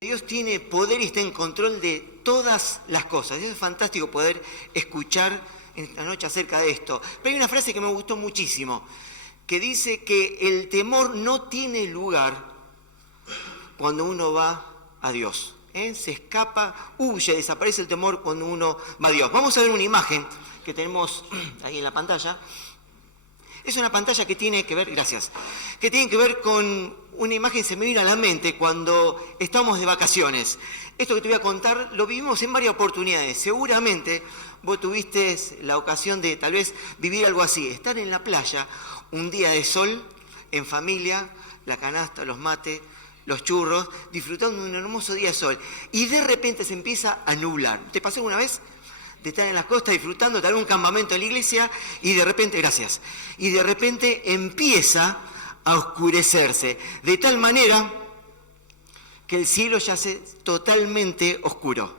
Dios tiene poder y está en control de todas las cosas. Eso es fantástico poder escuchar en esta noche acerca de esto. Pero hay una frase que me gustó muchísimo, que dice que el temor no tiene lugar cuando uno va a Dios. Se escapa, huye, desaparece el temor cuando uno va a Dios. Vamos a ver una imagen que tenemos ahí en la pantalla. Es una pantalla que tiene que ver, gracias, que tiene que ver con una imagen que se me vino a la mente cuando estamos de vacaciones. Esto que te voy a contar lo vivimos en varias oportunidades. Seguramente vos tuviste la ocasión de tal vez vivir algo así, estar en la playa un día de sol, en familia, la canasta, los mates, los churros, disfrutando de un hermoso día de sol. Y de repente se empieza a nublar. ¿Te pasó alguna vez? De estar en las costas disfrutando de algún campamento en la iglesia y de repente, gracias, y de repente empieza a oscurecerse, de tal manera que el cielo ya se totalmente oscuro.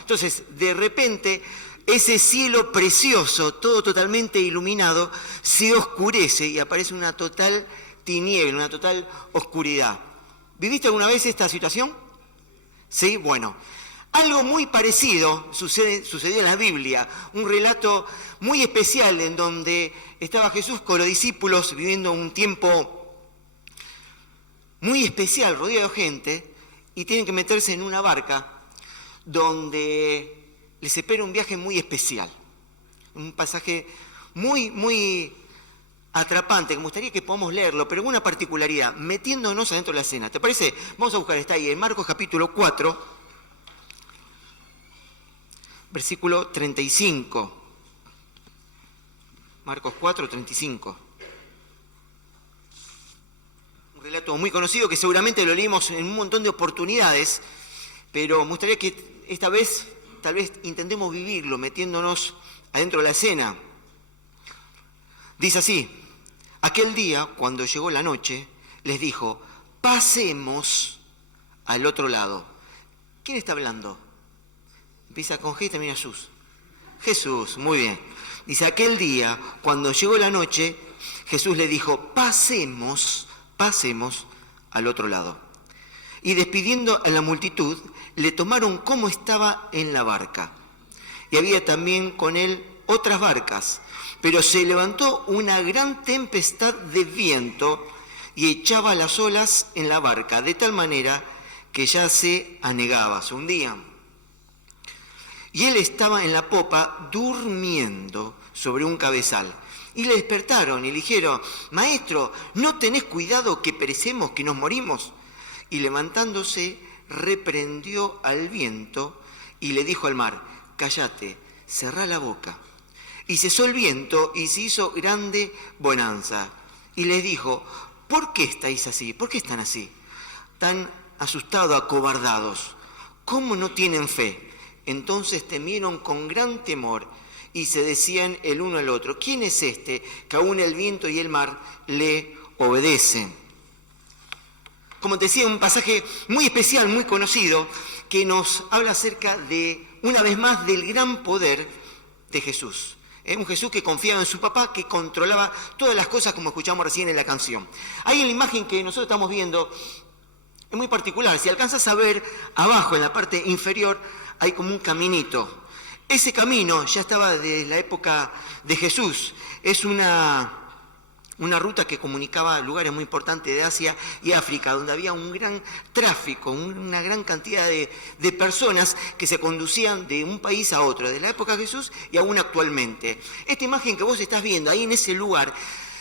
Entonces, de repente, ese cielo precioso, todo totalmente iluminado, se oscurece y aparece una total tiniebla, una total oscuridad. ¿Viviste alguna vez esta situación? Sí, bueno. Algo muy parecido sucedió en la Biblia, un relato muy especial en donde estaba Jesús con los discípulos viviendo un tiempo muy especial, rodeado de gente, y tienen que meterse en una barca donde les espera un viaje muy especial, un pasaje muy atrapante, que me gustaría que podamos leerlo, pero con una particularidad, metiéndonos adentro de la escena. ¿Te parece? Vamos a buscar, está ahí, en Marcos capítulo 4, versículo 35. Marcos 4, 35. Un relato muy conocido que seguramente lo leímos en un montón de oportunidades, pero me gustaría que esta vez, tal vez, intentemos vivirlo, metiéndonos adentro de la escena. Dice así: aquel día, cuando llegó la noche, les dijo, pasemos al otro lado. ¿Quién está hablando? Empieza con G y termina Jesús. Jesús, muy bien. Dice, aquel día, cuando llegó la noche, Jesús le dijo, pasemos al otro lado. Y despidiendo a la multitud, le tomaron como estaba en la barca. Y había también con él otras barcas, pero se levantó una gran tempestad de viento y echaba las olas en la barca, de tal manera que ya se anegaba, se hundía. Y él estaba en la popa durmiendo sobre un cabezal. Y le despertaron y le dijeron, maestro, ¿no tenés cuidado que perecemos, que nos morimos? Y levantándose, reprendió al viento y le dijo al mar, cállate, cerrá la boca. Y cesó el viento y se hizo grande bonanza. Y les dijo, ¿por qué estáis así? ¿Por qué están así? Tan asustados, acobardados. ¿Cómo no tienen fe? Entonces temieron con gran temor y se decían el uno al otro, ¿quién es este que aún el viento y el mar le obedecen? Como te decía, un pasaje muy especial, muy conocido, que nos habla acerca de, una vez más, del gran poder de Jesús. Un Jesús que confiaba en su papá, que controlaba todas las cosas como escuchamos recién en la canción. Ahí en la imagen que nosotros estamos viendo, es muy particular. Si alcanzas a ver abajo, en la parte inferior, hay como un caminito. Ese camino ya estaba desde la época de Jesús. Es una ruta que comunicaba lugares muy importantes de Asia y África, donde había un gran tráfico, una gran cantidad de personas que se conducían de un país a otro, de la época de Jesús y aún actualmente. Esta imagen que vos estás viendo ahí en ese lugar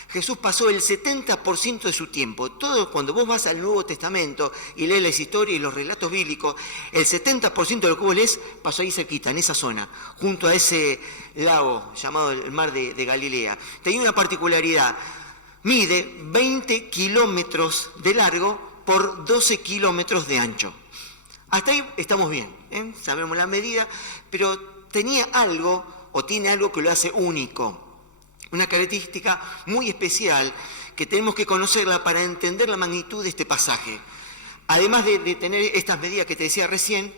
Jesús pasó el 70% de su tiempo. Todo, cuando vos vas al Nuevo Testamento y lees las historias y los relatos bíblicos, el 70% de lo que vos lees pasó ahí cerquita, en esa zona, junto a ese lago llamado el Mar de Galilea. Tenía una particularidad: mide 20 kilómetros de largo por 12 kilómetros de ancho. Hasta ahí estamos bien, ¿eh? Sabemos la medida, pero tenía algo, o tiene algo que lo hace único. Una característica muy especial que tenemos que conocerla para entender la magnitud de este pasaje. Además de tener estas medidas que te decía recién,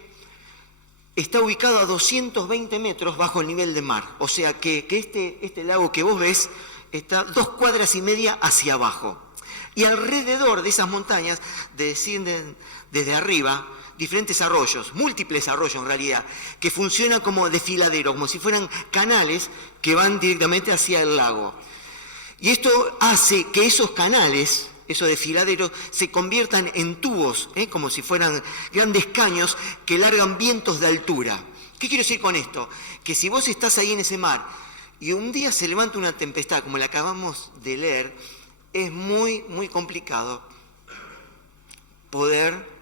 está ubicado a 220 metros bajo el nivel del mar. O sea que este lago que vos ves está 2,5 cuadras hacia abajo. Y alrededor de esas montañas descienden desde arriba diferentes arroyos, múltiples arroyos en realidad, que funcionan como desfiladeros, como si fueran canales que van directamente hacia el lago. Y esto hace que esos canales, esos desfiladeros, se conviertan en tubos, como si fueran grandes caños que largan vientos de altura. ¿Qué quiero decir con esto? Que si vos estás ahí en ese mar y un día se levanta una tempestad, como la acabamos de leer, es muy, muy complicado poder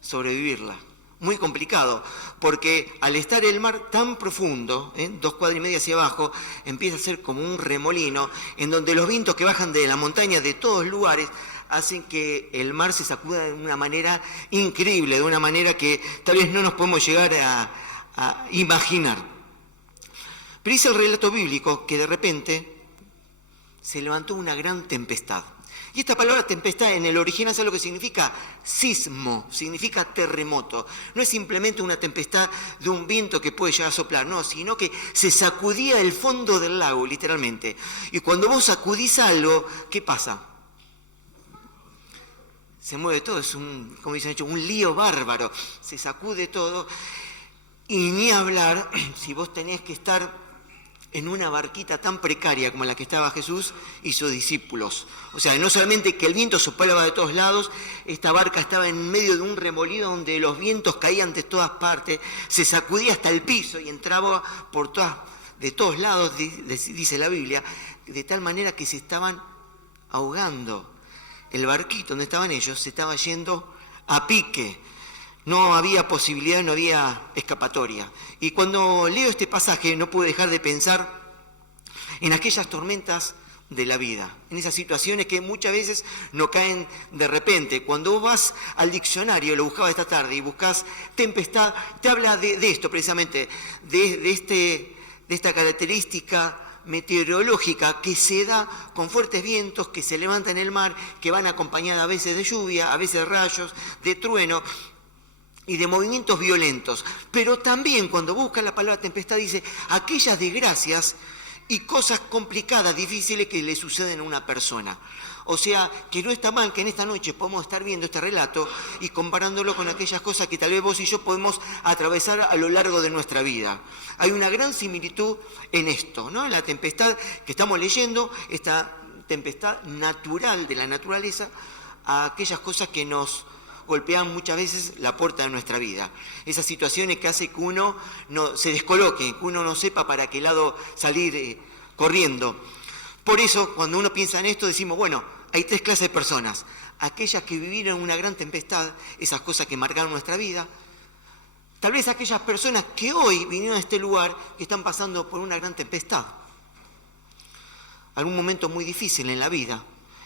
sobrevivirla. Muy complicado, porque al estar el mar tan profundo, 2,5 cuadras hacia abajo, empieza a ser como un remolino, en donde los vientos que bajan de la montaña de todos lugares hacen que el mar se sacuda de una manera increíble, de una manera que tal vez no nos podemos llegar a imaginar. Pero dice el relato bíblico que de repente se levantó una gran tempestad. Y esta palabra tempestad en el original, ¿sabe lo que significa? Sismo, significa terremoto. No es simplemente una tempestad de un viento que puede llegar a soplar, no, sino que se sacudía el fondo del lago, literalmente. Y cuando vos sacudís algo, ¿qué pasa? Se mueve todo, es como dicen, un lío bárbaro. Se sacude todo. Y ni hablar si vos tenés que estar en una barquita tan precaria como la que estaba Jesús y sus discípulos. O sea, no solamente que el viento soplaba de todos lados, esta barca estaba en medio de un remolino donde los vientos caían de todas partes, se sacudía hasta el piso y entraba de todos lados, dice la Biblia, de tal manera que se estaban ahogando. El barquito donde estaban ellos se estaba yendo a pique. No había posibilidad, no había escapatoria. Y cuando leo este pasaje no puedo dejar de pensar en aquellas tormentas de la vida, en esas situaciones que muchas veces no caen de repente. Cuando vos vas al diccionario, lo buscaba esta tarde, y buscas tempestad, te habla de esto precisamente, de esta característica meteorológica que se da con fuertes vientos que se levantan en el mar, que van acompañadas a veces de lluvia, a veces de rayos, de trueno y de movimientos violentos. Pero también cuando busca la palabra tempestad dice aquellas desgracias y cosas complicadas, difíciles que le suceden a una persona. O sea, que no está mal que en esta noche podamos estar viendo este relato y comparándolo con aquellas cosas que tal vez vos y yo podemos atravesar a lo largo de nuestra vida. Hay una gran similitud en esto, ¿no? En la tempestad que estamos leyendo, esta tempestad natural de la naturaleza, a aquellas cosas que nos golpean muchas veces la puerta de nuestra vida. Esas situaciones que hace que uno no se descoloque, que uno no sepa para qué lado salir corriendo. Por eso, cuando uno piensa en esto, decimos, bueno, hay 3 clases de personas. Aquellas que vivieron una gran tempestad, esas cosas que marcaron nuestra vida. Tal vez aquellas personas que hoy vinieron a este lugar que están pasando por una gran tempestad. Algún momento muy difícil en la vida,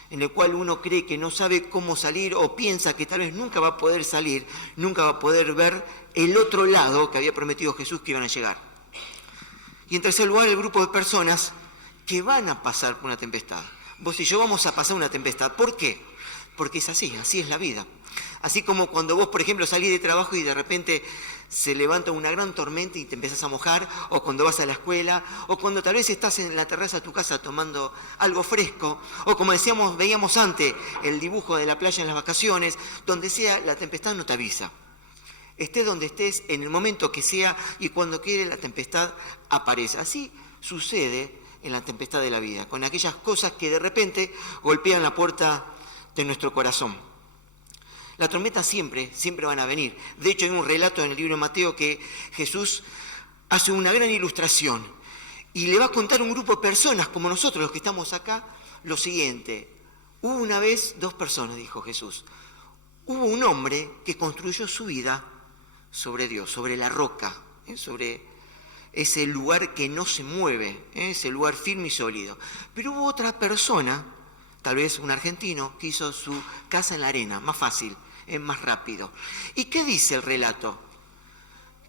en el cual uno cree que no sabe cómo salir o piensa que tal vez nunca va a poder salir, nunca va a poder ver el otro lado que había prometido Jesús que iban a llegar. Y en tercer lugar, el grupo de personas que van a pasar por una tempestad. Vos y yo vamos a pasar una tempestad. ¿Por qué? Porque es así es la vida. Así como cuando vos, por ejemplo, salís de trabajo y de repente se levanta una gran tormenta y te empezás a mojar, o cuando vas a la escuela, o cuando tal vez estás en la terraza de tu casa tomando algo fresco, o como veíamos antes, el dibujo de la playa en las vacaciones, donde sea, la tempestad no te avisa. Estés donde estés, en el momento que sea, y cuando quiere la tempestad aparece. Así sucede en la tempestad de la vida, con aquellas cosas que de repente golpean la puerta de nuestro corazón. Las tormentas siempre van a venir. De hecho, hay un relato en el libro de Mateo que Jesús hace una gran ilustración y le va a contar a un grupo de personas como nosotros, los que estamos acá, lo siguiente. Hubo una vez 2 personas, dijo Jesús. Hubo un hombre que construyó su vida sobre Dios, sobre la roca, sobre ese lugar que no se mueve, ese lugar firme y sólido. Pero hubo otra persona, tal vez un argentino, que hizo su casa en la arena, más fácil, más rápido. ¿Y qué dice el relato?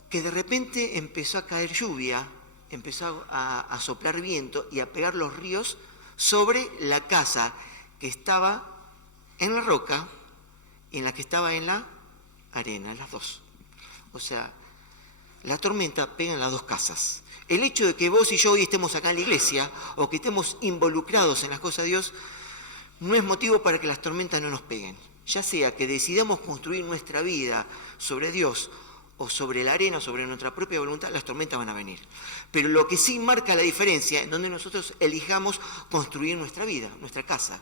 Que de repente empezó a caer lluvia, empezó a soplar viento y a pegar los ríos sobre la casa que estaba en la roca y en la que estaba en la arena, las dos. O sea, la tormenta pega en las 2 casas. El hecho de que vos y yo hoy estemos acá en la iglesia o que estemos involucrados en las cosas de Dios no es motivo para que las tormentas no nos peguen. Ya sea que decidamos construir nuestra vida sobre Dios o sobre la arena, o sobre nuestra propia voluntad, las tormentas van a venir. Pero lo que sí marca la diferencia es donde nosotros elijamos construir nuestra vida, nuestra casa.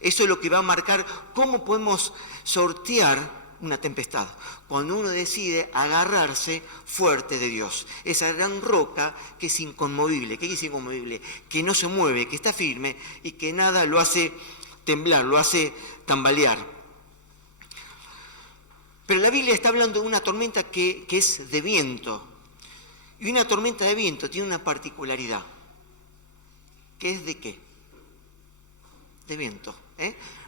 Eso es lo que va a marcar cómo podemos sortear una tempestad. Cuando uno decide agarrarse fuerte de Dios, esa gran roca que es inconmovible. ¿Qué quiere decir inconmovible? Que no se mueve, que está firme y que nada lo hace temblar, lo hace tambalear. Pero la Biblia está hablando de una tormenta que es de viento. Y una tormenta de viento tiene una particularidad. ¿Qué es de qué? De viento.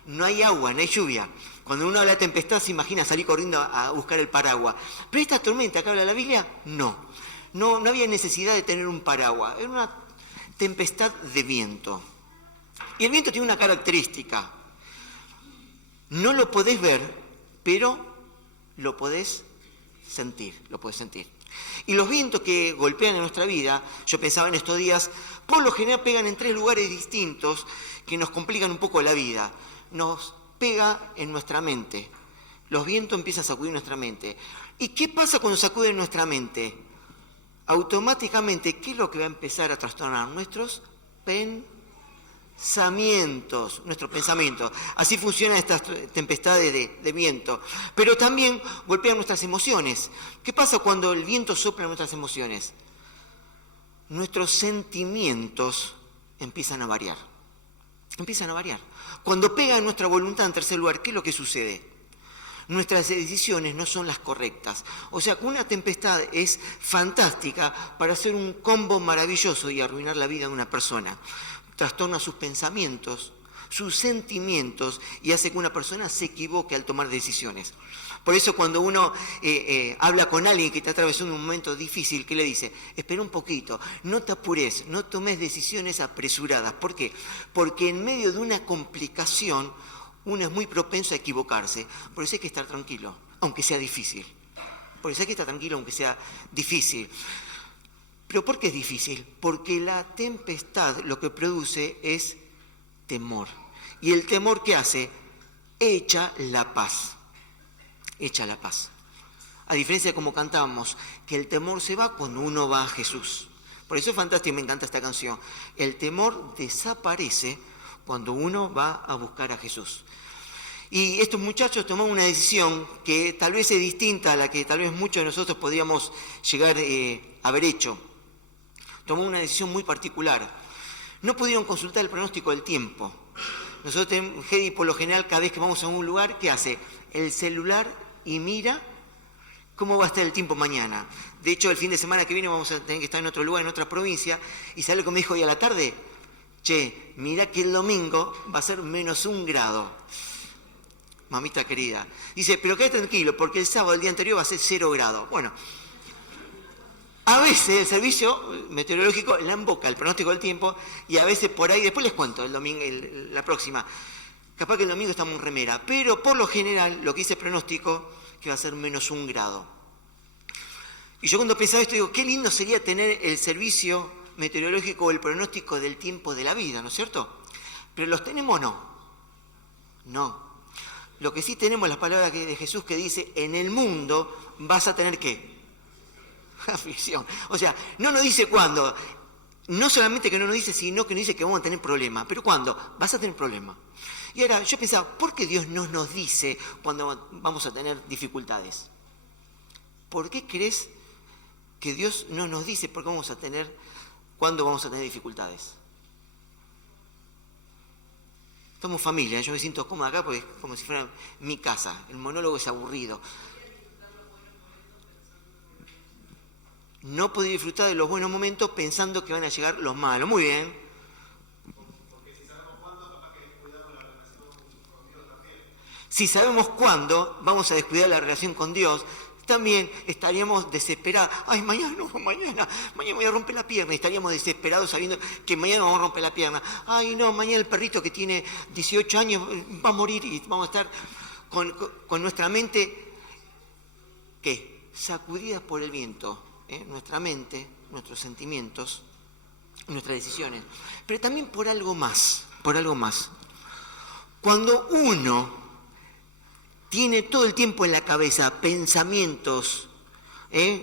No hay agua, no hay lluvia. Cuando uno habla de tempestad se imagina salir corriendo a buscar el paraguas. Pero esta tormenta que habla la Biblia, no había necesidad de tener un paraguas. Era una tempestad de viento. Y el viento tiene una característica. No lo podés ver, pero lo podés sentir. Y los vientos que golpean en nuestra vida, yo pensaba en estos días, por lo general pegan en 3 lugares distintos que nos complican un poco la vida. Nos pega en nuestra mente. Los vientos empiezan a sacudir nuestra mente. ¿Y qué pasa cuando sacuden nuestra mente? Automáticamente, ¿qué es lo que va a empezar a trastornar? Nuestros pensamientos. Así funcionan estas tempestades de viento. Pero también golpean nuestras emociones. ¿Qué pasa cuando el viento sopla en nuestras emociones? Nuestros sentimientos empiezan a variar. Cuando pega en nuestra voluntad, en tercer lugar, ¿qué es lo que sucede? Nuestras decisiones no son las correctas. O sea, que una tempestad es fantástica para hacer un combo maravilloso y arruinar la vida de una persona. Trastorna sus pensamientos, sus sentimientos y hace que una persona se equivoque al tomar decisiones. Por eso cuando uno habla con alguien que está atravesando un momento difícil, ¿qué le dice? Espera un poquito, no te apures, no tomes decisiones apresuradas. ¿Por qué? Porque en medio de una complicación uno es muy propenso a equivocarse. Por eso hay que estar tranquilo, aunque sea difícil. ¿Pero por qué es difícil? Porque la tempestad lo que produce es temor. ¿Y el temor qué hace? Echa la paz. A diferencia de como cantábamos, que el temor se va cuando uno va a Jesús. Por eso es fantástico, me encanta esta canción. El temor desaparece cuando uno va a buscar a Jesús. Y estos muchachos tomaron una decisión que tal vez es distinta a la que tal vez muchos de nosotros podríamos llegar a haber hecho. Tomó una decisión muy particular. No pudieron consultar el pronóstico del tiempo. Nosotros tenemos, Hedy, por lo general, cada vez que vamos a un lugar, ¿qué hace? El celular y mira cómo va a estar el tiempo mañana. De hecho, el fin de semana que viene vamos a tener que estar en otro lugar, en otra provincia, y ¿sabe lo que me dijo hoy a la tarde? Che, mira que el domingo va a ser -1 grado. Mamita querida. Dice, pero quédate tranquilo, porque el sábado, el día anterior, va a ser 0 grados. Bueno, a veces el servicio meteorológico la emboca el pronóstico del tiempo y a veces por ahí, después les cuento el domingo, la próxima, capaz que el domingo estamos en remera, pero por lo general lo que dice el pronóstico que va a ser -1 grado. Y yo cuando pensaba esto digo, qué lindo sería tener el servicio meteorológico o el pronóstico del tiempo de la vida, ¿no es cierto? Pero ¿los tenemos o no? No. Lo que sí tenemos es las palabras de Jesús que dice, en el mundo vas a tener ¿qué? Aflicción. O sea, no nos dice cuándo. No solamente que no nos dice, sino que nos dice que vamos a tener problemas. ¿Pero cuándo? Vas a tener problemas. Y ahora yo pensaba, ¿por qué Dios no nos dice cuando vamos a tener dificultades? ¿Por qué crees que Dios no nos dice cuándo vamos a tener dificultades? Somos familia, yo me siento cómodo acá porque es como si fuera mi casa. El monólogo es aburrido. No poder disfrutar de los buenos momentos pensando que van a llegar los malos. Muy bien. Si sabemos cuándo vamos a descuidar la relación con Dios, también estaríamos desesperados. Ay, mañana me voy a romper la pierna. Y estaríamos desesperados sabiendo que mañana vamos a romper la pierna. Ay, no, mañana el perrito que tiene 18 años va a morir y vamos a estar con nuestra mente, ¿qué? Sacudida por el viento. Nuestra mente, nuestros sentimientos, nuestras decisiones. Pero también por algo más. Cuando uno tiene todo el tiempo en la cabeza pensamientos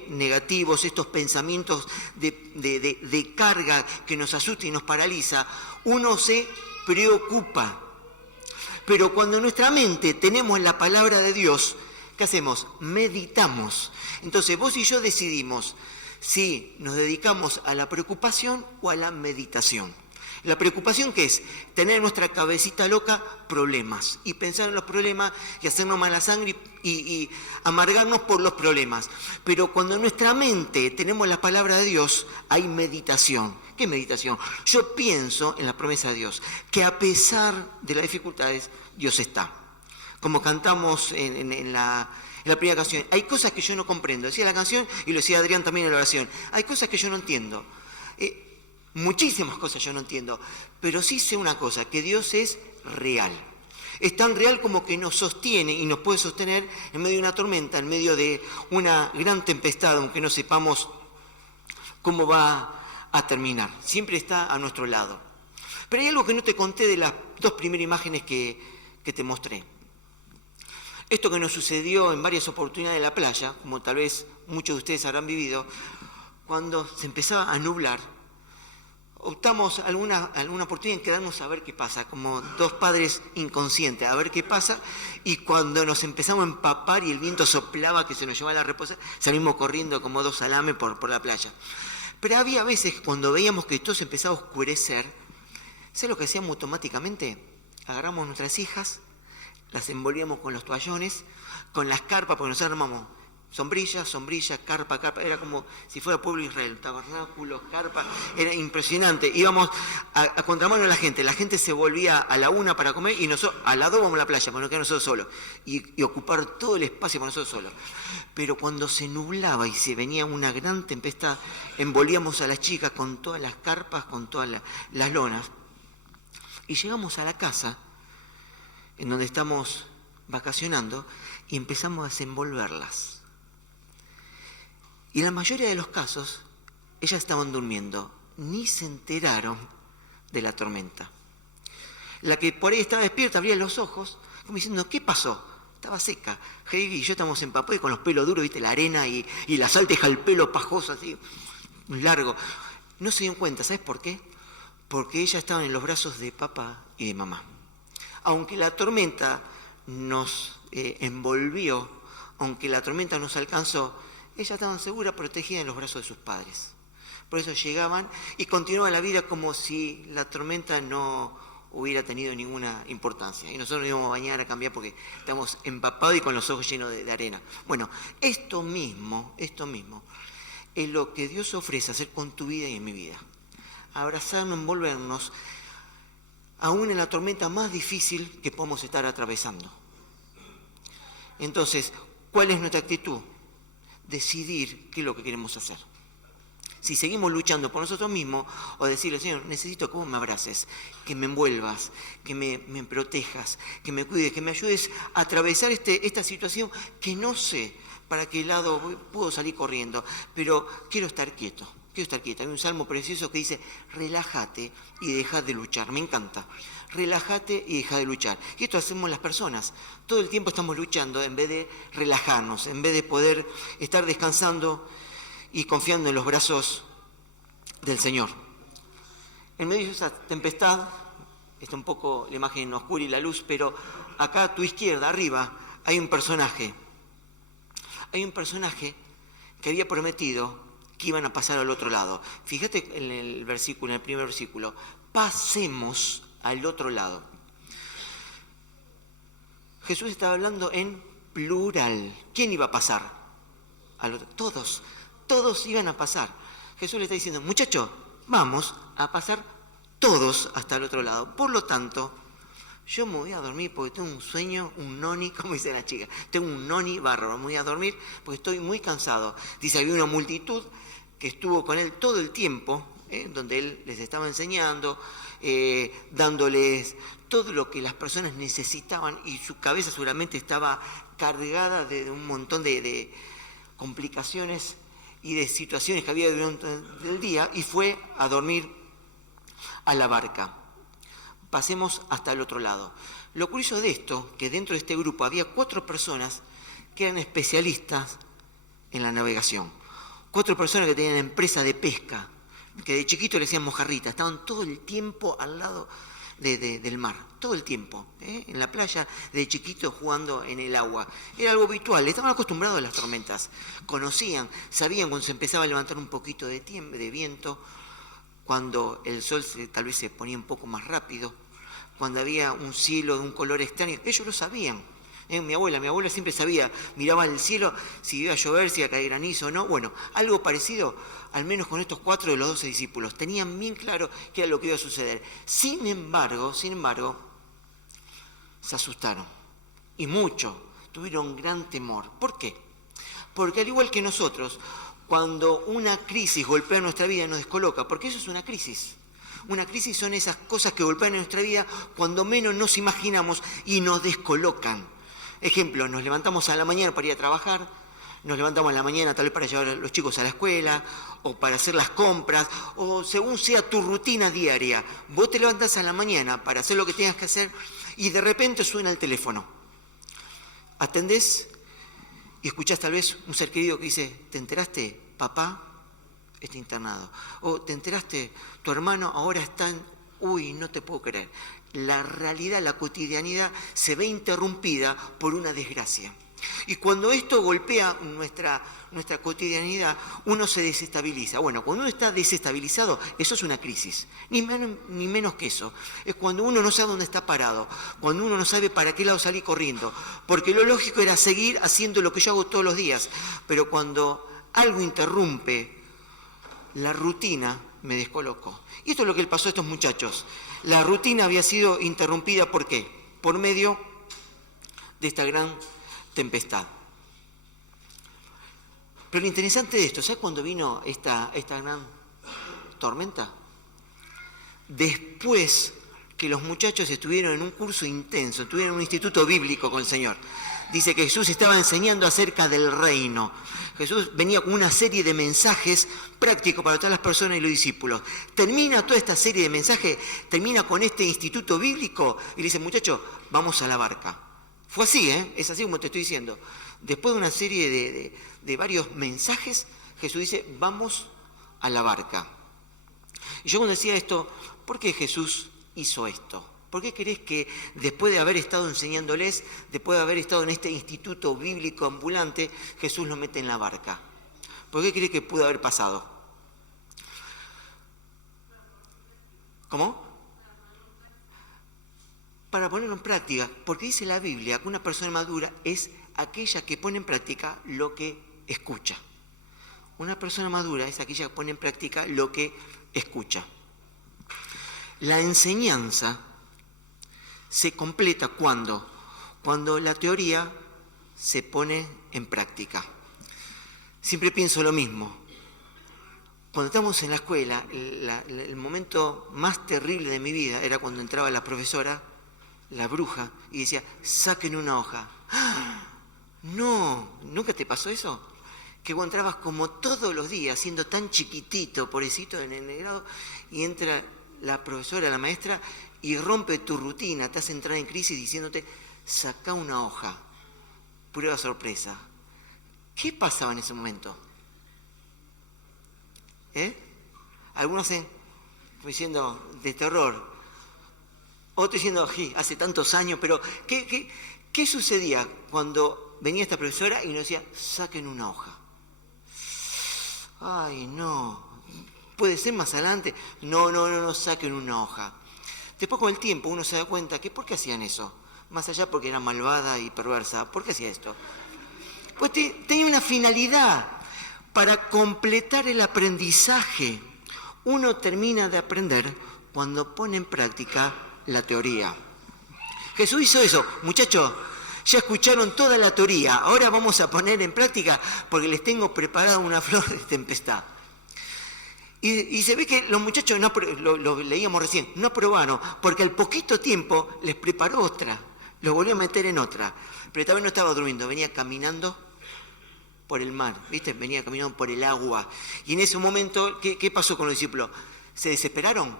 negativos, estos pensamientos de carga que nos asusta y nos paraliza, uno se preocupa. Pero cuando en nuestra mente tenemos la palabra de Dios, ¿qué hacemos? Meditamos. Entonces vos y yo decidimos si nos dedicamos a la preocupación o a la meditación. La preocupación, ¿qué es? Tener en nuestra cabecita loca problemas y pensar en los problemas y hacernos mala sangre y amargarnos por los problemas. Pero cuando en nuestra mente tenemos la palabra de Dios, hay meditación. ¿Qué meditación? Yo pienso en la promesa de Dios, que a pesar de las dificultades, Dios está. Como cantamos en la primera canción, hay cosas que yo no comprendo. Decía la canción y lo decía Adrián también en la oración. Hay cosas que yo no entiendo. Muchísimas cosas yo no entiendo, pero sí sé una cosa, que Dios es real. Es tan real como que nos sostiene y nos puede sostener en medio de una tormenta, en medio de una gran tempestad, aunque no sepamos cómo va a terminar. Siempre está a nuestro lado. Pero hay algo que no te conté de las dos primeras imágenes que te mostré. Esto que nos sucedió en varias oportunidades en la playa, como tal vez muchos de ustedes habrán vivido, cuando se empezaba a nublar, optamos alguna oportunidad en quedarnos a ver qué pasa, como dos padres inconscientes, a ver qué pasa, y cuando nos empezamos a empapar y el viento soplaba que se nos llevaba la reposa, salimos corriendo como dos salames por la playa. Pero había veces cuando veíamos que todo se empezaba a oscurecer, ¿sabes lo que hacíamos automáticamente? Agarramos nuestras hijas, las envolvíamos con los toallones, con las carpas, porque nosotros armamos sombrilla, carpa, era como si fuera pueblo de Israel, tabernáculos, carpa, era impresionante. Íbamos a contramano de la gente se volvía a la 1 para comer y nosotros a las 2 vamos a la playa, para no quedar nosotros solos y ocupar todo el espacio para nosotros solos. Pero cuando se nublaba y se venía una gran tempestad, envolvíamos a las chicas con todas las carpas, con todas las lonas y llegamos a la casa en donde estamos vacacionando y empezamos a desenvolverlas. Y en la mayoría de los casos, ellas estaban durmiendo, ni se enteraron de la tormenta. La que por ahí estaba despierta, abría los ojos, como diciendo, ¿qué pasó? Estaba seca. Heidi y yo estamos empapados con los pelos duros, viste, la arena y la sal deja el pelo pajoso, así, largo. No se dieron cuenta, ¿sabes por qué? Porque ellas estaban en los brazos de papá y de mamá. Aunque la tormenta nos envolvió, aunque la tormenta nos alcanzó, ellas estaban seguras, protegidas en los brazos de sus padres. Por eso llegaban y continuaban la vida como si la tormenta no hubiera tenido ninguna importancia. Y nosotros nos íbamos a bañar, a cambiar, porque estamos empapados y con los ojos llenos de arena. Bueno, esto mismo es lo que Dios ofrece hacer con tu vida y en mi vida. Abrazarnos, envolvernos, aún en la tormenta más difícil que podemos estar atravesando. Entonces, ¿cuál es nuestra actitud? Decidir qué es lo que queremos hacer. Si seguimos luchando por nosotros mismos, o decirle, Señor, necesito que vos me abraces, que me envuelvas, que me protejas, que me cuides, que me ayudes a atravesar esta situación que no sé para qué lado puedo salir corriendo, pero quiero estar quieto. Hay un salmo precioso que dice, relájate y deja de luchar. Me encanta. Relájate y deja de luchar. Y esto hacemos las personas. Todo el tiempo estamos luchando en vez de relajarnos, en vez de poder estar descansando y confiando en los brazos del Señor. En medio de esa tempestad, está un poco la imagen oscura y la luz, pero acá a tu izquierda, arriba, hay un personaje. Hay un personaje que había prometido que iban a pasar al otro lado. Fíjate en el primer versículo, pasemos al otro lado. Jesús estaba hablando en plural. ¿Quién iba a pasar? Al otro. Todos iban a pasar. Jesús le está diciendo, muchachos, vamos a pasar todos hasta el otro lado. Por lo tanto, yo me voy a dormir porque tengo un sueño, un noni, como dice la chica. Tengo un noni bárbaro, me voy a dormir porque estoy muy cansado. Dice, había una multitud que estuvo con él todo el tiempo, donde él les estaba enseñando, dándoles todo lo que las personas necesitaban y su cabeza seguramente estaba cargada de un montón de complicaciones y de situaciones que había durante el día y fue a dormir a la barca. Pasemos hasta el otro lado. Lo curioso de esto, que dentro de este grupo había 4 personas que eran especialistas en la navegación. 4 personas que tenían empresa de pesca, que de chiquito le hacían mojarrita, estaban todo el tiempo al lado del mar, todo el tiempo, en la playa, de chiquito jugando en el agua. Era algo habitual, estaban acostumbrados a las tormentas, conocían, sabían cuando se empezaba a levantar un poquito de viento, cuando el sol tal vez se ponía un poco más rápido, cuando había un cielo de un color extraño, ellos lo sabían. Mi abuela siempre sabía, miraba el cielo, si iba a llover, si iba a caer granizo o no. Bueno, algo parecido, al menos con estos 4 de los 12 discípulos. Tenían bien claro qué era lo que iba a suceder. Sin embargo, se asustaron. Y mucho, tuvieron gran temor. ¿Por qué? Porque al igual que nosotros, cuando una crisis golpea nuestra vida y nos descoloca, porque eso es una crisis. Una crisis son esas cosas que golpean en nuestra vida cuando menos nos imaginamos y nos descolocan. Ejemplo, nos levantamos a la mañana para ir a trabajar, nos levantamos a la mañana tal vez para llevar a los chicos a la escuela, o para hacer las compras, o según sea tu rutina diaria. Vos te levantás a la mañana para hacer lo que tengas que hacer y de repente suena el teléfono. Atendés y escuchás tal vez un ser querido que dice, ¿te enteraste? Papá está internado. O ¿te enteraste? Tu hermano ahora está en... Uy, no te puedo creer. La realidad, la cotidianidad se ve interrumpida por una desgracia. Y cuando esto golpea nuestra cotidianidad, uno se desestabiliza. Bueno, cuando uno está desestabilizado, eso es una crisis. Ni menos que eso. Es cuando uno no sabe dónde está parado, cuando uno no sabe para qué lado salir corriendo. Porque lo lógico era seguir haciendo lo que yo hago todos los días. Pero cuando algo interrumpe la rutina, me descolocó. Y esto es lo que le pasó a estos muchachos. La rutina había sido interrumpida, ¿por qué? Por medio de esta gran tempestad. Pero lo interesante de esto, ¿sabes cuándo vino esta gran tormenta? Después que los muchachos estuvieron en un curso intenso, estuvieron en un instituto bíblico con el Señor. Dice que Jesús estaba enseñando acerca del reino. Jesús venía con una serie de mensajes prácticos para todas las personas y los discípulos. Termina toda esta serie de mensajes, termina con este instituto bíblico y le dice, muchachos, vamos a la barca. Fue así, es así como te estoy diciendo. Después de una serie de varios mensajes, Jesús dice, vamos a la barca. Y yo cuando decía esto, ¿por qué Jesús hizo esto? ¿Por qué crees que después de haber estado enseñándoles, después de haber estado en este instituto bíblico ambulante, Jesús lo mete en la barca? ¿Por qué crees que pudo haber pasado? ¿Cómo? Para ponerlo en práctica, porque dice la Biblia que una persona madura es aquella que pone en práctica lo que escucha. Una persona madura es aquella que pone en práctica lo que escucha. La enseñanza se completa ¿cuándo? Cuando la teoría se pone en práctica. Siempre pienso lo mismo. Cuando estábamos en la escuela, el momento más terrible de mi vida era cuando entraba la profesora, la bruja, y decía, saquen una hoja. ¡Ah! No, ¿nunca te pasó eso? Que vos entrabas como todos los días, siendo tan chiquitito, pobrecito en el grado, y entra la profesora, la maestra, y rompe tu rutina, te hace entrar en crisis diciéndote, saca una hoja, prueba sorpresa. ¿Qué pasaba en ese momento? Algunos diciendo de terror, otros diciendo, hace tantos años, pero ¿qué sucedía cuando venía esta profesora y nos decía, saquen una hoja? Ay, no, puede ser más adelante, no, saquen una hoja. Después con el tiempo uno se da cuenta que ¿por qué hacían eso? Más allá porque era malvada y perversa. ¿Por qué hacía esto? Pues tenía una finalidad, para completar el aprendizaje. Uno termina de aprender cuando pone en práctica la teoría. Jesús hizo eso. Muchachos, ya escucharon toda la teoría, ahora vamos a poner en práctica porque les tengo preparada una flor de tempestad. Y se ve que los muchachos, lo leíamos recién, no aprobaron, porque al poquito tiempo les preparó otra, los volvió a meter en otra. Pero también no estaba durmiendo, venía caminando por el mar, ¿viste? Venía caminando por el agua. Y en ese momento, ¿qué pasó con los discípulos? ¿Se desesperaron?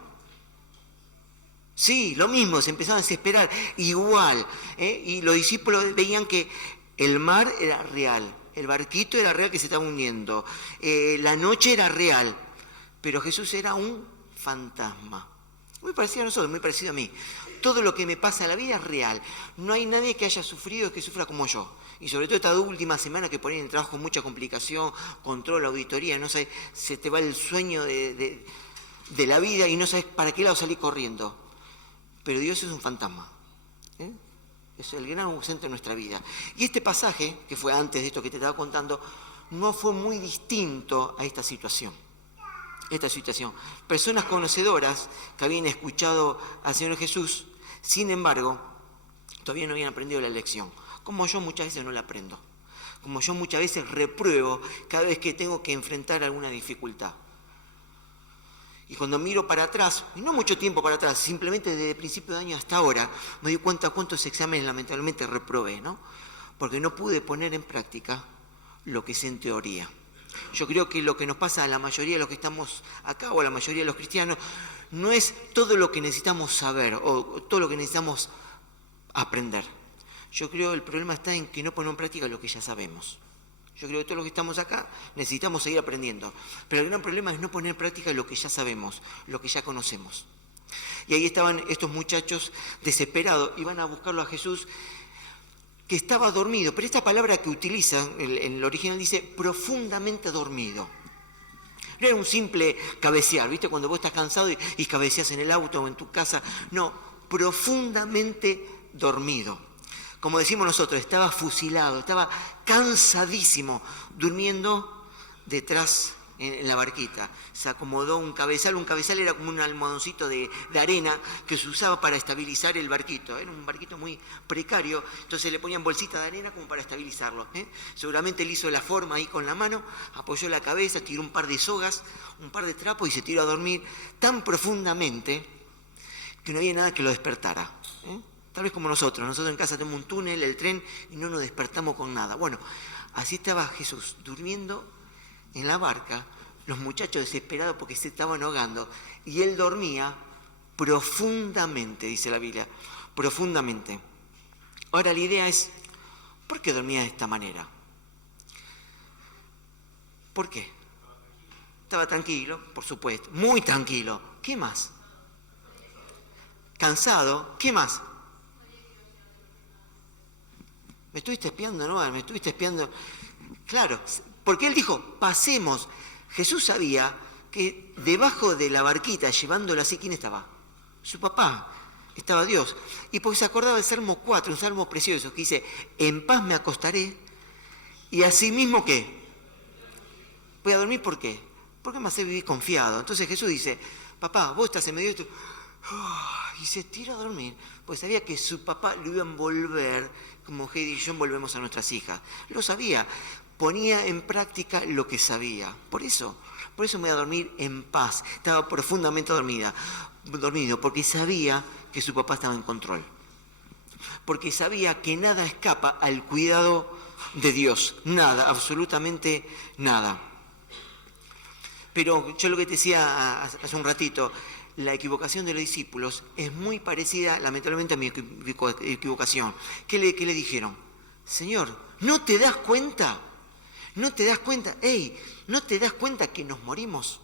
Sí, lo mismo, se empezaron a desesperar, igual. Y los discípulos veían que el mar era real, el barquito era real que se estaba hundiendo, la noche era real, pero Jesús era un fantasma. Muy parecido a nosotros, muy parecido a mí. Todo lo que me pasa en la vida es real. No hay nadie que haya sufrido que sufra como yo. Y sobre todo esta última semana que ponen en trabajo con mucha complicación, control, auditoría, no sabes, se te va el sueño de la vida y no sabes para qué lado salir corriendo. Pero Dios es un fantasma. Es el gran ausente de nuestra vida. Y este pasaje, que fue antes de esto que te estaba contando, no fue muy distinto a esta situación. Personas conocedoras que habían escuchado al Señor Jesús, sin embargo, todavía no habían aprendido la lección. Como yo muchas veces no la aprendo. Como yo muchas veces repruebo cada vez que tengo que enfrentar alguna dificultad. Y cuando miro para atrás, y no mucho tiempo para atrás, simplemente desde el principio de año hasta ahora, me doy cuenta cuántos exámenes lamentablemente reprobé, ¿no? Porque no pude poner en práctica lo que sé en teoría. Yo creo que lo que nos pasa a la mayoría de los que estamos acá, o a la mayoría de los cristianos, no es todo lo que necesitamos saber, o todo lo que necesitamos aprender. Yo creo que el problema está en que no ponemos en práctica lo que ya sabemos. Yo creo que todos los que estamos acá necesitamos seguir aprendiendo. Pero el gran problema es no poner en práctica lo que ya sabemos, lo que ya conocemos. Y ahí estaban estos muchachos desesperados, iban a buscarlo a Jesús, que estaba dormido. Pero esta palabra que utiliza, en el original dice profundamente dormido. No era un simple cabecear, ¿viste? Cuando vos estás cansado y cabeceas en el auto o en tu casa. No, profundamente dormido. Como decimos nosotros, estaba fusilado, estaba cansadísimo, durmiendo detrás en la barquita. Se acomodó un cabezal era como un almohadoncito de arena que se usaba para estabilizar el barquito. Era un barquito muy precario, entonces le ponían bolsita de arena como para estabilizarlo. Seguramente él hizo la forma ahí con la mano, apoyó la cabeza, tiró un par de sogas, un par de trapos y se tiró a dormir tan profundamente que no había nada que lo despertara. Tal vez como nosotros en casa tenemos un túnel, el tren, y no nos despertamos con nada. Bueno, así estaba Jesús, durmiendo en la barca, los muchachos desesperados porque se estaban ahogando, y él dormía profundamente, dice la Biblia, profundamente. Ahora la idea es, ¿por qué dormía de esta manera? ¿Por qué? Estaba tranquilo, por supuesto, muy tranquilo. ¿Qué más? Cansado, ¿qué más? Me estuviste espiando, ¿no? Me estuviste espiando. Claro, porque él dijo, pasemos. Jesús sabía que debajo de la barquita, llevándolo así, ¿quién estaba? Su papá, estaba Dios. Y porque se acordaba del Salmo 4, un salmo precioso, que dice, en paz me acostaré, y así mismo, ¿qué? Voy a dormir, ¿por qué? Porque me hace vivir confiado. Entonces Jesús dice, papá, vos estás en medio de esto. Y se tira a dormir, pues sabía que su papá lo iba a envolver, como Heidi y yo envolvemos a nuestras hijas. Lo sabía, ponía en práctica lo que sabía. Por eso me voy a dormir en paz. Estaba profundamente dormido, porque sabía que su papá estaba en control. Porque sabía que nada escapa al cuidado de Dios. Nada, absolutamente nada. Pero yo lo que te decía hace un ratito, la equivocación de los discípulos es muy parecida, lamentablemente, a mi equivocación. ¿Qué le dijeron? Señor, ¿no te das cuenta? ¿No te das cuenta? ¡Ey! ¿No te das cuenta que nos morimos?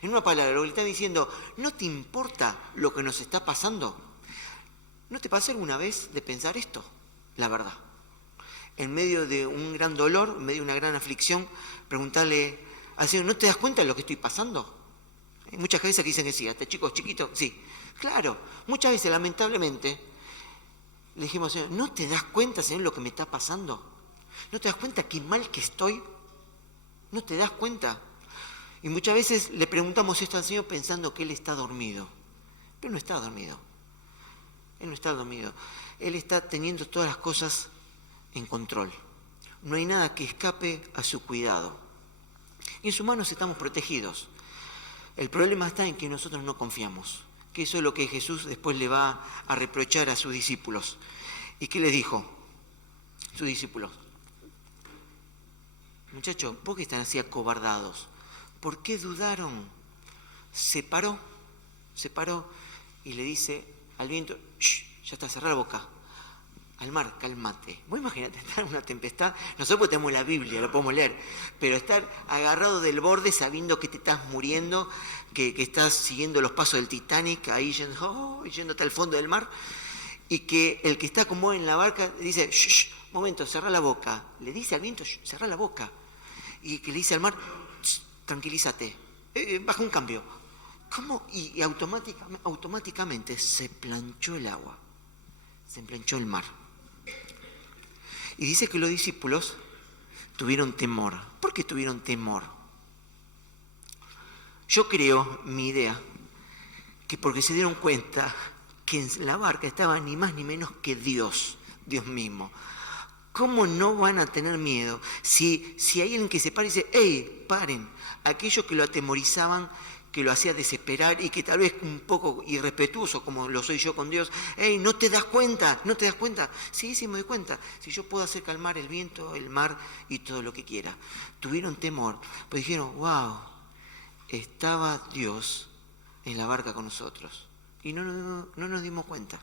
En una palabra, lo que le está diciendo, ¿no te importa lo que nos está pasando? ¿No te pasó alguna vez de pensar esto? La verdad. En medio de un gran dolor, en medio de una gran aflicción, preguntarle al Señor, ¿no te das cuenta de lo que estoy pasando? Hay muchas cabezas que dicen que sí, hasta chicos chiquitos, sí. Claro, muchas veces, lamentablemente, Le dijimos, Señor, ¿no te das cuenta, Señor, lo que me está pasando? ¿No te das cuenta qué mal que estoy? ¿No te das cuenta? Y muchas veces le preguntamos esto al Señor pensando que Él está dormido. Pero no está dormido. Él no está dormido. Él está teniendo todas las cosas en control. No hay nada que escape a su cuidado. Y en sus manos estamos protegidos. El problema está en que nosotros no confiamos. Que eso es lo que Jesús después le va a reprochar a sus discípulos. ¿Y qué les dijo? Sus discípulos. Muchachos, ¿por qué están así acobardados? ¿Por qué dudaron? Se paró y le dice al viento, ¡shh! Ya está, cerrá la boca. Al mar, cálmate. Vos imagínate estar en una tempestad, nosotros tenemos la Biblia, lo podemos leer, pero estar agarrado del borde sabiendo que te estás muriendo, que estás siguiendo los pasos del Titanic, ahí yéndote al fondo del mar, y que el que está como vos en la barca dice, shh, momento, cerrá la boca. Le dice al viento, cerrá la boca. Y que le dice al mar, tranquilízate, baja un cambio. ¿Cómo? Y automáticamente se planchó el agua, se planchó el mar. Y dice que los discípulos tuvieron temor. ¿Por qué tuvieron temor? Yo creo, mi idea, que porque se dieron cuenta que en la barca estaba ni más ni menos que Dios mismo. ¿Cómo no van a tener miedo si hay alguien que se para y dice, ¡hey, paren! Aquellos que lo atemorizaban, que lo hacía desesperar y que tal vez un poco irrespetuoso como lo soy yo con Dios, ¡hey, no te das cuenta! ¿No te das cuenta? Sí, me doy cuenta. Si yo puedo hacer calmar el viento, el mar y todo lo que quiera. Tuvieron temor, pues dijeron, wow, estaba Dios en la barca con nosotros. Y no nos dimos cuenta.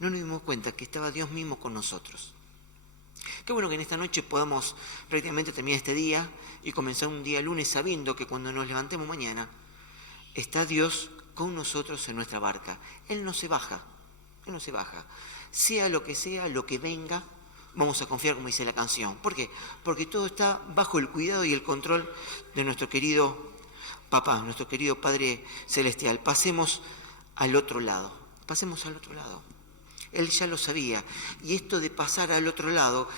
No nos dimos cuenta que estaba Dios mismo con nosotros. Qué bueno que en esta noche podamos prácticamente terminar este día y comenzar un día lunes sabiendo que cuando nos levantemos mañana está Dios con nosotros en nuestra barca. Él no se baja, Él no se baja. Sea, lo que venga, vamos a confiar como dice la canción. ¿Por qué? Porque todo está bajo el cuidado y el control de nuestro querido Papá, nuestro querido Padre Celestial. Pasemos al otro lado. Él ya lo sabía. Y esto de pasar al otro lado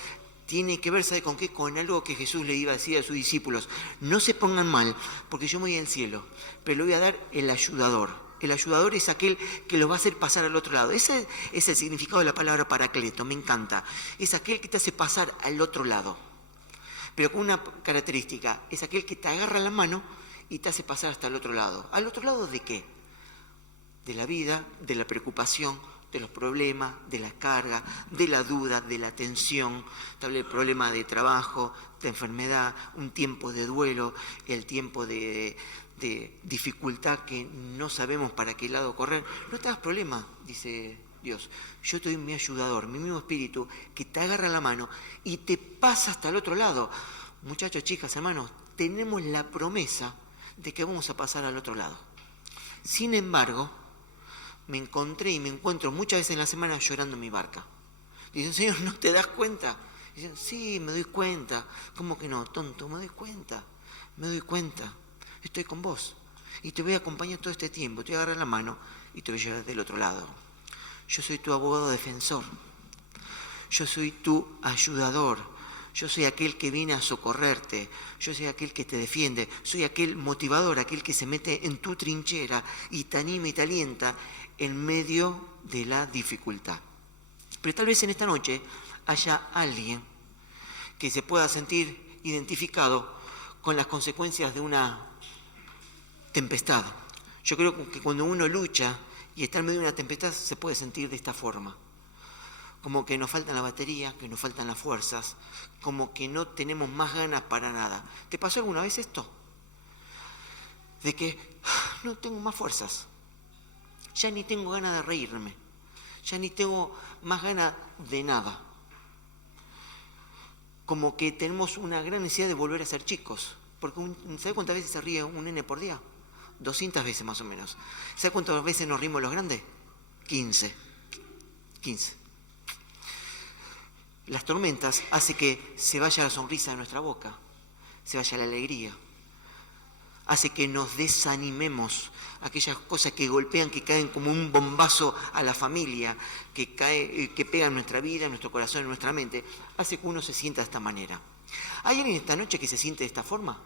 tiene que ver, ¿sabe con qué? Con algo que Jesús le iba a decir a sus discípulos. No se pongan mal, porque yo me voy al cielo, pero le voy a dar el ayudador. El ayudador es aquel que los va a hacer pasar al otro lado. Ese es el significado de la palabra paracleto, me encanta. Es aquel que te hace pasar al otro lado. Pero con una característica, es aquel que te agarra la mano y te hace pasar hasta el otro lado. ¿Al otro lado de qué? De la vida, de la preocupación, de los problemas, de la carga, de la duda, de la tensión, tal vez el problema de trabajo, de enfermedad, un tiempo de duelo, el tiempo de dificultad que no sabemos para qué lado correr. No te hagas problema, dice Dios. Yo te doy mi ayudador, mi mismo espíritu, que te agarra la mano y te pasa hasta el otro lado. Muchachos, chicas, hermanos, tenemos la promesa de que vamos a pasar al otro lado. Sin embargo, me encontré y me encuentro muchas veces en la semana llorando en mi barca. Dicen, Señor, ¿no te das cuenta? Dicen, sí, me doy cuenta. ¿Cómo que no, tonto? Me doy cuenta. Estoy con vos y te voy a acompañar todo este tiempo. Te voy a agarrar la mano y te voy a llevar del otro lado. Yo soy tu abogado defensor. Yo soy tu ayudador. Yo soy aquel que viene a socorrerte. Yo soy aquel que te defiende. Soy aquel motivador, aquel que se mete en tu trinchera y te anima y te alienta en medio de la dificultad. Pero tal vez en esta noche haya alguien que se pueda sentir identificado con las consecuencias de una tempestad. Yo creo que cuando uno lucha y está en medio de una tempestad se puede sentir de esta forma. Como que nos faltan la batería, que nos faltan las fuerzas, como que no tenemos más ganas para nada. ¿Te pasó alguna vez esto? De que no tengo más fuerzas. Ya ni tengo ganas de reírme. Ya ni tengo más ganas de nada. Como que tenemos una gran necesidad de volver a ser chicos. Porque ¿sabe cuántas veces se ríe un nene por día? 200 veces más o menos. ¿Sabe cuántas veces nos rimos los grandes? 15. Las tormentas hacen que se vaya la sonrisa de nuestra boca, se vaya la alegría. hace que nos desanimemos. Aquellas cosas que golpean, que caen como un bombazo a la familia, que pegan en nuestra vida, en nuestro corazón, en nuestra mente, hace que uno se sienta de esta manera. ¿Hay alguien esta noche que se siente de esta forma?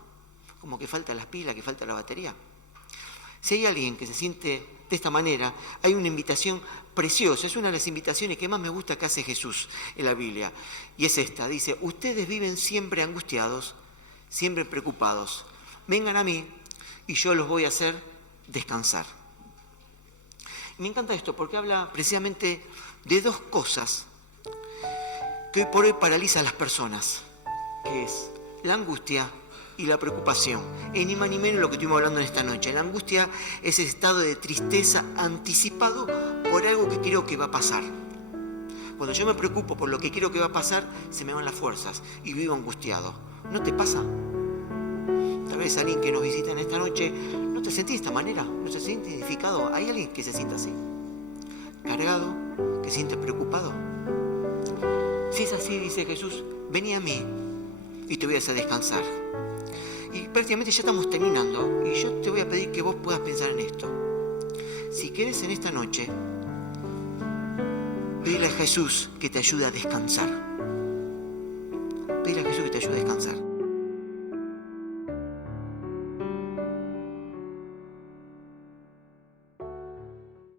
Como que falta las pilas, que falta la batería. Si hay alguien que se siente de esta manera, hay una invitación preciosa. Es una de las invitaciones que más me gusta que hace Jesús en la Biblia. Y es esta, dice: ustedes viven siempre angustiados, siempre preocupados. Vengan a mí y yo los voy a hacer descansar. Me encanta esto porque habla precisamente de dos cosas que hoy por hoy paralizan a las personas, que es la angustia y la preocupación. Es ni más ni menos lo que estuvimos hablando en esta noche. La angustia es ese estado de tristeza anticipado por algo que creo que va a pasar. Cuando yo me preocupo por lo que creo que va a pasar, se me van las fuerzas y vivo angustiado. ¿No te pasa? Tal vez alguien que nos visita en esta noche no te sentís de esta manera, no se siente identificado. ¿Hay alguien que se sienta así? Cargado, que se siente preocupado. Si es así, dice Jesús, vení a mí y te voy a hacer descansar. Y prácticamente ya estamos terminando y yo te voy a pedir que vos puedas pensar en esto. Si querés en esta noche, pedirle a Jesús que te ayude a descansar.